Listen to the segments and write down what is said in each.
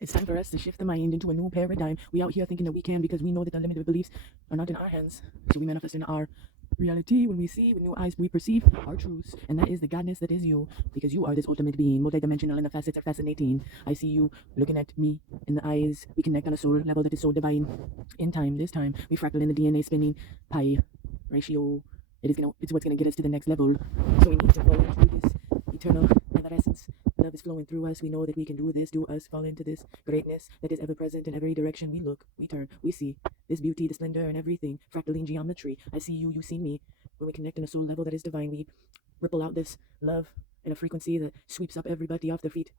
It's time for us to shift the mind into a new paradigm. We out here thinking that we can because we know that the limited beliefs are not in our hands. So we manifest in our reality when we see with new eyes we perceive our truths, and that is the godness that is you, because you are this ultimate being, multidimensional, and the facets are fascinating. I see you looking at me in the eyes. We connect on a soul level that is so divine. In time, this time, we fractal in the DNA spinning pi ratio. It's what's gonna get us to the next level. So we need to follow through this eternal ever essence. Love is flowing through us. We know that we can do this, do us, fall into this greatness that is ever present in every direction we look, we turn, we see this beauty, the splendor, and everything. Fractaline geometry. I see you, you see me. When we connect in a soul level that is divine, we ripple out this love in a frequency that sweeps up everybody off their feet.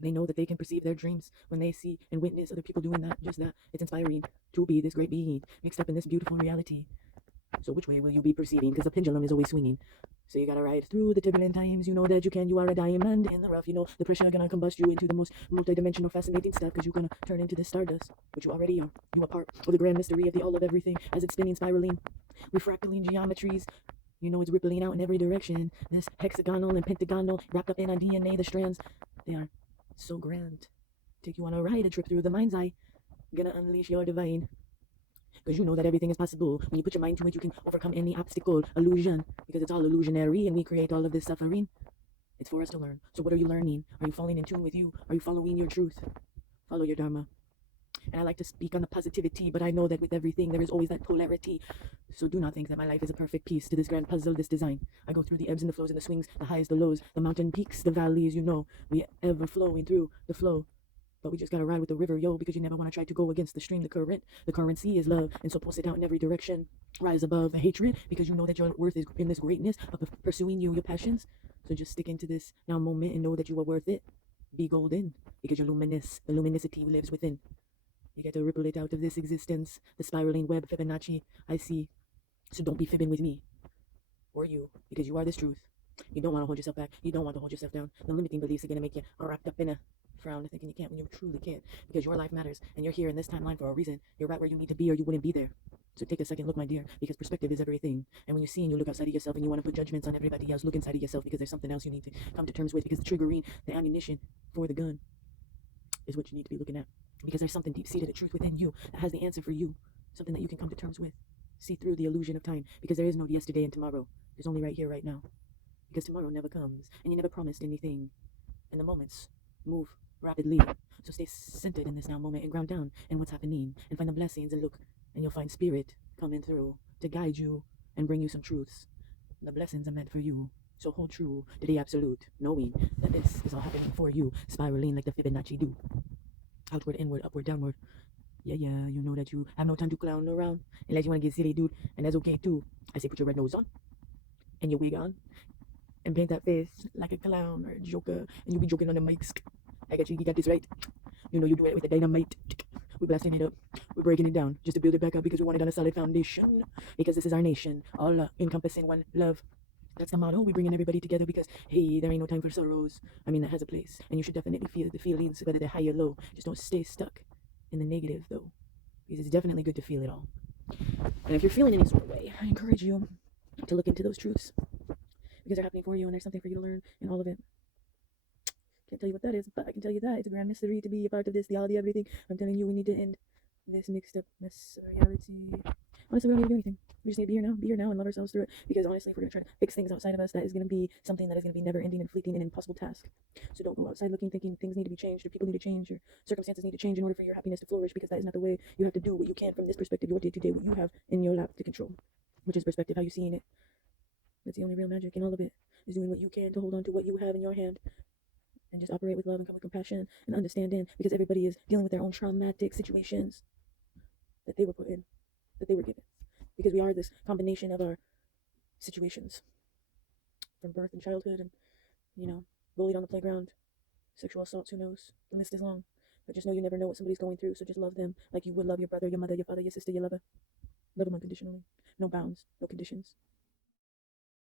They know that they can perceive their dreams when they see and witness other people doing that, just that. It's inspiring to be this great being mixed up in this beautiful reality. So which way will you be perceiving? Because the pendulum is always swinging. So you gotta ride through the turbulent times. You know that you can. You are a diamond in the rough. You know the pressure gonna combust you into the most multidimensional, fascinating stuff. Because you're gonna turn into this stardust, which you already are. You are part of the grand mystery of the all of everything as it's spinning, spiraling, with fractaline geometries. You know it's rippling out in every direction. This hexagonal and pentagonal wrapped up in our DNA. The strands, they are so grand. Take you on a ride, a trip through the mind's eye. Gonna unleash your divine. Because you know that everything is possible. When you put your mind to it, you can overcome any obstacle, illusion, because it's all illusionary and we create all of this suffering. It's for us to learn. So what are you learning? Are you falling in tune with you? Are you following your truth? Follow your dharma. And I like to speak on the positivity, but I know that with everything there is always that polarity. So do not think that my life is a perfect piece to this grand puzzle, this design. I go through the ebbs and the flows and the swings, the highs, the lows, the mountain peaks, the valleys, you know. We ever flowing through the flow. But we just gotta ride with the river, yo, because you never want to try to go against the stream, the current. The currency is love, and so post it out in every direction. Rise above the hatred, because you know that your worth is in this greatness of pursuing your passions. So just stick into this now moment and know that you are worth it. Be golden, because you're luminous. The luminosity lives within. You get to ripple it out of this existence. The spiraling web, Fibonacci, I see. So don't be fibbing with me or you, because you are this truth. You don't want to hold yourself back. You don't want to hold yourself down. The limiting beliefs are going to make you wrapped up in a frown, thinking you can't when you truly can't, because your life matters and you're here in this timeline for a reason. You're right where you need to be or you wouldn't be there. So take a second look, my dear, because perspective is everything. And when you see and you look outside of yourself and you want to put judgments on everybody else, look inside of yourself, because there's something else you need to come to terms with, because the triggering, the ammunition for the gun is what you need to be looking at, because there's something deep-seated, a truth within you that has the answer for you, something that you can come to terms with. See through the illusion of time, because there is no yesterday and tomorrow. There's only right here, right now, because tomorrow never comes and you never promised anything, and the moments move rapidly. So stay centered in this now moment and ground down in what's happening and find the blessings and look, and you'll find spirit coming through to guide you and bring you some truths. The blessings are meant for you. So hold true to the absolute, knowing that this is all happening for you, spiraling like the Fibonacci do. Outward, inward, upward, downward. Yeah, you know that you have no time to clown around unless you want to get silly, dude, and that's okay too. I say put your red nose on and your wig on and paint that face like a clown or a joker, and you be joking on the mics. I got you got this right. You know you do it with the dynamite. We're blasting it up. We're breaking it down just to build it back up, because we want it on a solid foundation. Because this is our nation, all encompassing one love. That's the motto. We're bringing everybody together because, hey, there ain't no time for sorrows. I mean, that has a place. And you should definitely feel the feelings, whether they're high or low. Just don't stay stuck in the negative, though, because it's definitely good to feel it all. And if you're feeling any sort of way, I encourage you to look into those truths, because they're happening for you and there's something for you to learn in all of it. Can't tell you what that is, but I can tell you that it's a grand mystery to be a part of this, theology, everything. I'm telling you, we need to end this mixed up mess reality. Honestly, we don't need to do anything. We just need to be here now and love ourselves through it, because honestly, if we're going to try to fix things outside of us, that is going to be something that is going to be never ending and fleeting and impossible task. So don't go outside looking thinking things need to be changed or people need to change or circumstances need to change in order for your happiness to flourish, because that is not the way. You have to do what you can from this perspective, your day-to-day, what you have in your lap to control, which is perspective, how you seeing it. That's the only real magic in all of it, is doing what you can to hold on to what you have in your hand and just operate with love and come with compassion and understanding, because everybody is dealing with their own traumatic situations that they were put in, that they were given, because we are this combination of our situations from birth and childhood and, bullied on the playground, sexual assaults, who knows, the list is long. But just know you never know what somebody's going through, so just love them like you would love your brother, your mother, your father, your sister, your lover. Love them unconditionally. No bounds, no conditions.